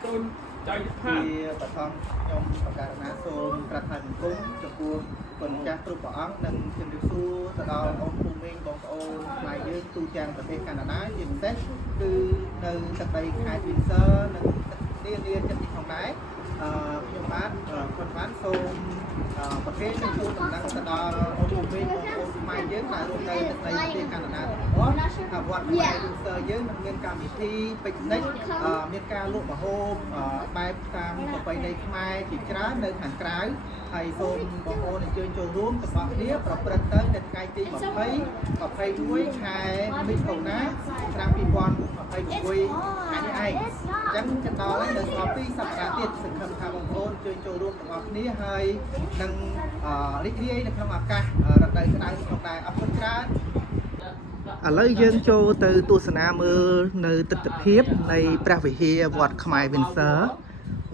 บทองยมประกาศนาโซมประธานกุ้งจะพูดคนจ้าตรุปอังนั่งเชิญดิสูตลอดองภูมิบองโอนหมายยืนตูจังประเทศแคนาดาจิมเซ็ตคือในตะไคร้คายวินเซอร์นั่งเรียนจะมีของไหนพิมพ์บ้านคนบ้านโซมประเทศเป็นผู้ต่างๆตลอดองภูมิบองโอนหมายยืนหลายโรงในประเทศแคนาดาเพราะวัดหมายวินเซอร์ยืนมันเป็นการวิธีเป็นเน็ตมีการลูกมาโฮมใบตามไปในไม้จีจ้าในทางกลางไทยโซนบางโอนเชิญโจร่วมกับฝั่งนี้ปรับประเติมในไกลตีแบบไพ่ด้วยชายมิโซนะทางปีบอลไพ่ด้วยอันนี้ไอ้จังจะต่อแล้วเดินต่อที่สัปดาห์ที่สึกคำทางบางโอนเชิญโจร่วมกับฝั่งนี้ให้ดังลิเดียในคำอากาศระดับขนาดของนายอัปปราแล้วយើងចូលទៅទស្សនាមើលនៅទិដ្ឋភាពនៃព្រះវិហារវត្តខ្មែរវិនសើ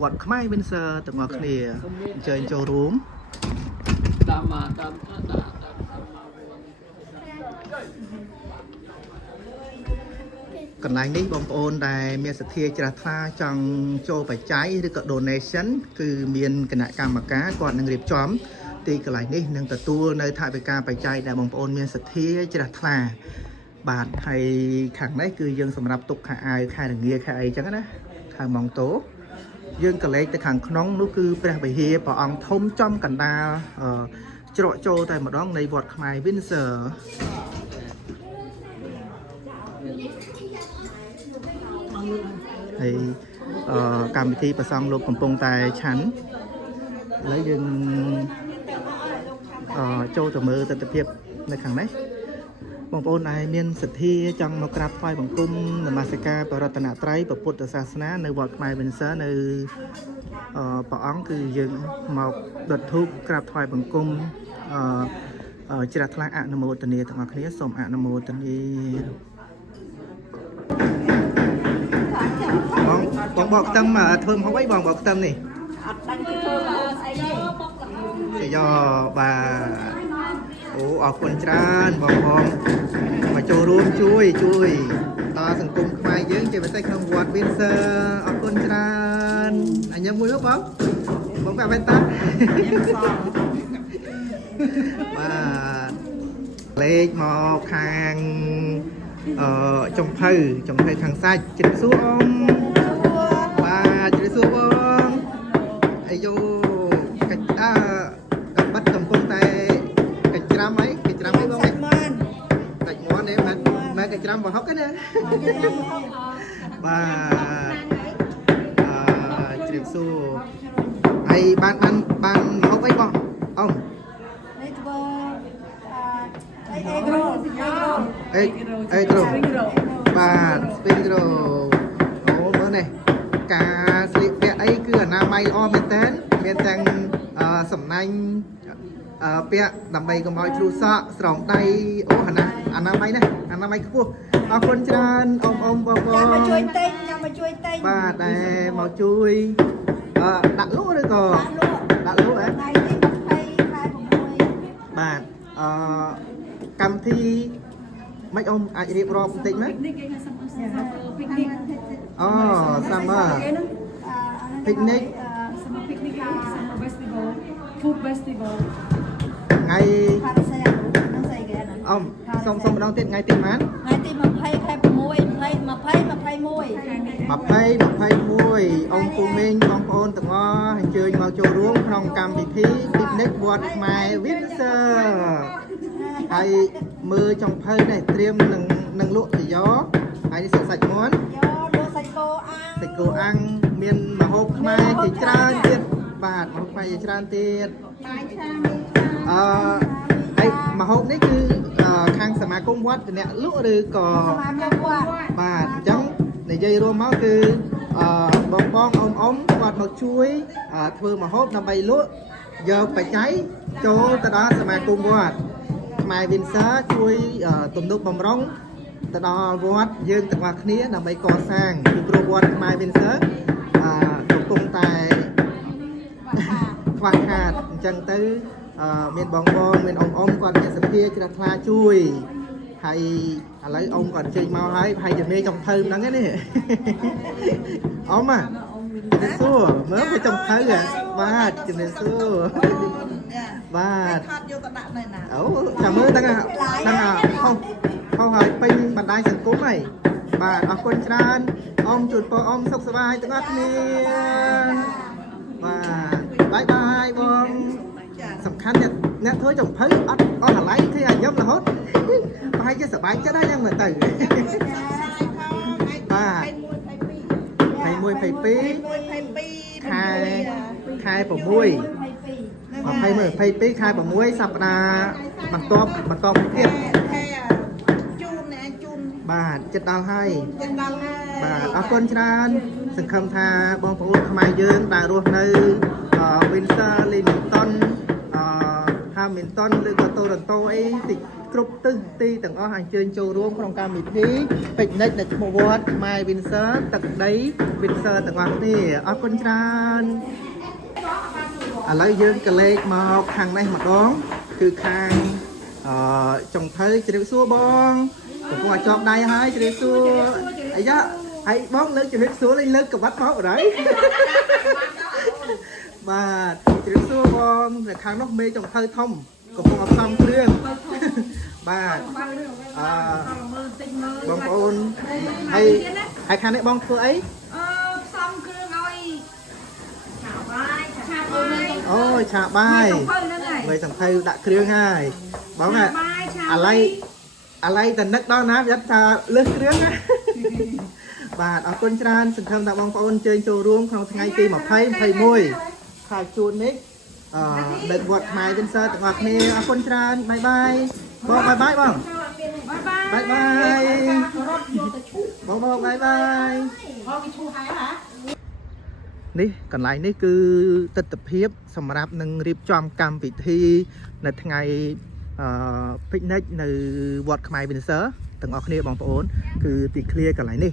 វត្តខ្មែរវិនសើទាំងអស់គ្នាអញ្ជើញចូលរួមកន្លែងនេះបងប្អូនដែលមានសទ្ធាជ្រះថ្លាចង់ចូលបច្ច័យឬក៏ donation គឺមានគណៈកម្មការគាត់នឹងរៀបចំទីកន្លែងនេះនឹងទទួលនៅថវិកាបច្ច័យដែលបងប្អូនមានសទ្ធាជ្រះថ្លាបាទហើយខាងនេះគឺយើងសម្រាប់ទុកខោអាវខែរងាខែអីចឹងណាខែម៉ងតូយើងកលេចទៅខាងក្នុងនោះគឺព្រះវិហារព្រះអង្គធំចំកណ្ដាលច្រកចូលតែម្ដងនៃវត្តខ្មែរវិនសើហើយកម្មវិធីប្រសង់លោកកំពុងតែឆាន់ឥឡូវយើងចូលទៅមើលទស្សនវិជ្ជានៅខាងនេះបងប្អូនដែលមានសទ្ធាចង់មកក្រាបថ្វាយបង្គំនមស្ការព្រះរតនត្រ័យពុទ្ធសាសនានៅវត្តខ្មែរវិនសើនៅព្រះអង្គគឺយើងមកដុតធូបក្រាបថ្វាយបង្គំជ្រះថ្លាអនុមោទនាទាំងអស់គ្នាសូមអនុមោទនាបងបកខ្ទឹមធ្វើមកអីបងបកខ្ទឹមនេះអត់ដឹងធ្វើអីទេយកបាទអូអរគុណច្រើនបងប្អូនមកចូលរួមជួយដល់សង្គមខ្មែរយើងជាពិសេសក្នុងវត្តវិនសើអរគុណច្រើនអញ្ញឹមមួយមកបងប្អូនតាបាទលេខមកខាងចំភៅខាងសាច់ជិតសួរអ៊ំបាទជិតសួរបងអាយូកាច់បាត់កំពុងតែកាច់ច្រាំអីកាច់ច្រាំអីបងកាច់មាន់នេះមិនកាច់ច្រាំបោះហុកទេណាបាទជ្រាបសួរហើយបានហុកអីបងអ៊ំនេះធ្វើអេក្រូបាទស្ពីក្រូអូមើលនេះការស្លៀកពាក់អីគឺអនាម័យល្អមែនតើមានទាំងសំណាញ់ពាក់ដើម្បីកុំឲ្យជ្រុះសក់ស្រោមដៃអូអនាម័យណាអនាម័យខ្ពស់អរគុណច្រើនអ៊ំបងចាំមកជួយទិញបាទដែលមកជួយដាក់លក់ឬក៏ដាក់លក់ហ៎ថ្ងៃទី20ខែ6បាទកម្មវិធីមិនអ៊ំអាចរៀបរាប់បន្តិចណាអូសាមឺpicnic food festival ថ្ងៃអ៊ំសុំម្ដងទៀតថ្ងៃទីប៉ុន្មានថ្ងៃទី20ខែ6 20អង្គពូមីងបងប្អូនទាំងអស់អញ្ជើញមកចូលរួមក្នុងកម្មវិធី picnic វត្តខ្មែរវិនសើហើយមើលចុងភៅនេះត្រៀមនឹងលក់ទៅយកហើយនេះសាច់មាន់លក់សាច់គោអាំងមានម្ហូបខ្មែរជាច្រើនទៀតបាទម្ហូបខ្មែរជាច្រើនទៀតហើយម្ហូបនេះគឺខាងសមាគមវត្តអ្នកលក់ឬក៏បាទអញ្ចឹងនិយាយរួមមកគឺបងអ៊ំគាត់មកជួយធ្វើម្ហូបដើម្បីលក់យកបច្ច័យចូលទៅដល់សមាគមវត្តខ្មែរវិនសើជួយទំនុកបំរុងទៅដល់វត្តយើងទាំងអស់គ្នាដើម្បីកសាងពីព្រោះវត្តខ្មែរវិនសើកំពុងតែខ្វះខាតអញ្ចឹងទៅមានបងមានអ៊ំគាត់មានសទ្ធាជ្រះថ្លាជួយហើយឥឡូវអ៊ំគាត់ចេញមកហើយប្រហែលជាមេចុងភៅហ្នឹងនេះអ៊ំ ជំរាបសួរមើលទៅចុងភៅបាទជំរាបសួរបាទថតយកទៅដាក់នៅណា អូចាំមើលតាំងហោះហើយពេញបណ្ដាញសង្គមហើយបាទអរគុណច្រើនអមជូនពរអមសុខសប្បាយទាំងអស់គ្នាបាទបាយបងសំខាន់អ្នកធ្វើចុងភៅអត់អស់អាឡ័យឃើញឲ្យខ្ញុំរហូតប្រហែលជាសប្បាយចិត្តហើយយ៉ាងមើលទៅបាទ21 22ខែ6 20 22ខែ6សប្តាហ៍បន្ទាប់ទៀតជូនបាទចិត្តដល់ហើយ ដល់ហើយ បាទអរគុណច្រើនសង្ឃឹមថាបងប្អូនខ្មែរយើងដែលរស់នៅ Windsor Leamington Hamilton ឬក៏ Toronto អីតិចគ្រប់ទិសទីទាំងអស់អញ្ជើញចូលរួមក្នុងកម្មវិធី Picnic នៅឈ្មោះវត្តខ្មែរ Windsor ទឹកដី Windsor ទាំងអស់គ្នាអរគុណច្រើនឥឡូវយើងក៏លេខមកខាងនេះម្ដងគឺខាងចុងភៅជ្រាបសួរបងកំពុងតែជាប់ដៃហើយជ្រាបសួរអាយ៉ាហើយបងលើកជ្រាបសួរលេងលើកក្បាត់មកអីបាទជ្រាបសួរបងនៅខាងនោះមេចុងភៅធំកំពុងតែផ្សំគ្រឿងបាទបងប្អូនហើយខាងនេះបងធ្វើអីផ្សំគ្រឿងឲ្យឆាបាយអូឆាបាយមេចុងភៅដាក់គ្រឿងហើយបងអាឡៃតនឹកដល់ណាវាថាលើសគ្រឿងណាបាទអរគុណច្រើនសង្ឃឹមថាបងប្អូនជើញចូលរួមក្នុងថ្ងៃទី20 21ខែជួននេះនៅវត្តខ្មែរ Windsor ទាំងអស់គ្នាអរគុណច្រើនបាយបាយបងបាយបាយបងបាយបាយបងបាយបាយនេះកន្លែងនេះគឺទិដ្ឋភាពសម្រាប់នឹងរៀបចំកម្មវិធីនៅថ្ងៃpicnic នៅវត្តខ្មែរ Windsor ទាំងអស់គ្នាបងប្អូនគឺទីធ្លាកន្លែងនេះ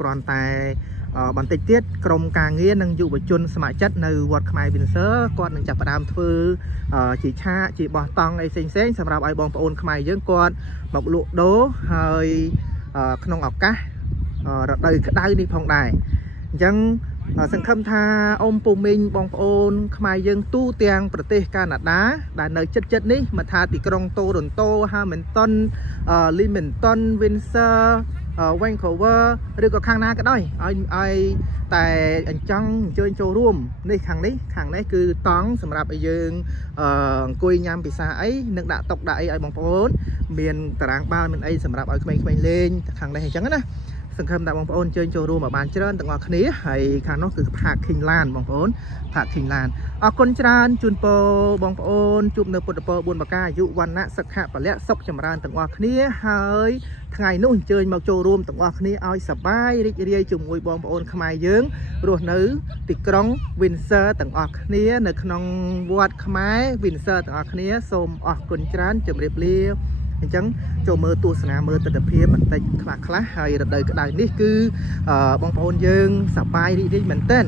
គ្រាន់តែបន្តិចទៀតក្រុមការងារនិងយុវជនស្ម័គ្រចិត្តនៅវត្តខ្មែរ Windsor គាត់នឹងចាប់ផ្ដើមធ្វើជាឆាកជាបោះតង់អីផ្សេងៗសម្រាប់ឲ្យបងប្អូនខ្មែរយើងគាត់មកលក់ដូរហើយក្នុងឱកាសរដូវក្តៅនេះផងដែរអញ្ចឹងសង្ឃឹមថាអ៊ំពូមីងបងប្អូនខ្មែរយើងទូទាំងប្រទេសកាណាដាដែលនៅជិតនេះមិនថាទីក្រុង Toronto Hamilton Leamington Windsor Vancouver ឬក៏ខាងណាក៏ដោយឲ្យតែអញ្ចឹងអញ្ជើញចូលរួមនេះខាងនេះគឺតង់សម្រាប់ឲ្យយើងអង្គុយញ៉ាំពិសាអីនិងដាក់តុដាក់អីឲ្យបងប្អូនមានតារាងបាល់មានអីសម្រាប់ឲ្យក្មេងៗលេងខាងនេះអញ្ចឹងណាសង្ឃឹមថាបងប្អូនជើញចូលរួមឲ្យបានច្រើនទាំងអស់គ្នាហើយខាងនោះគឺផាក King Land បងប្អូនផាក King Land អរគុណច្រើនជូនពរបងប្អូនជួបនៅពុទ្ធពរ4ប្រការអាយុវណ្ណៈសុខៈពលៈសុខចម្រើនទាំងអស់គ្នាហើយថ្ងៃនោះអញ្ជើញមកចូលរួមទាំងអស់គ្នាឲ្យសប្បាយរីករាយជាមួយបងប្អូនខ្មែរយើងរស់នៅទីក្រុង Windsor ទាំងអស់គ្នានៅក្នុងវត្តខ្មែរ Windsor ទាំងអស់គ្នាសូមអរគុណច្រើនជម្រាបលាអញ្ចឹងចូលមើលទស្សនាមើលទស្សនវិជ្ជាបន្តិចខ្លះហើយរដូវក្តៅនេះគឺបងប្អូនយើងសប្បាយរីករាយមែនទែន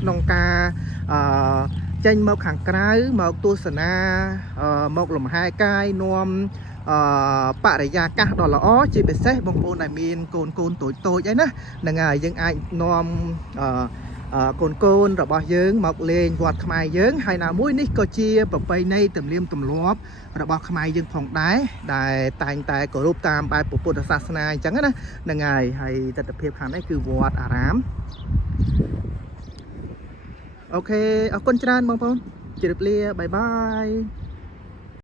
ក្នុងការចេញមកខាងក្រៅមកទស្សនាមកលំហែកាយនាំបរិយាកាសដ៏ល្អជាពិសេសបងប្អូនដែលមានកូនតូចអីណាហ្នឹងហើយយើងអាចនាំកូនរបស់យើងមកលេងវត្តខ្មែរយើងហើយណាមួយនេះក៏ជាប្រពៃណីទំនៀមទម្លាប់របស់ខ្មែរយើងផងដែរដែលតែងតែគោរពតាមបែបពុទ្ធសាសនាអញ្ចឹងណាហ្នឹងហើយទិដ្ឋភាពខាងនេះគឺវត្តអារាមអូខេអរគុណច្រើនបងប្អូនជម្រាបលាបាយបាយ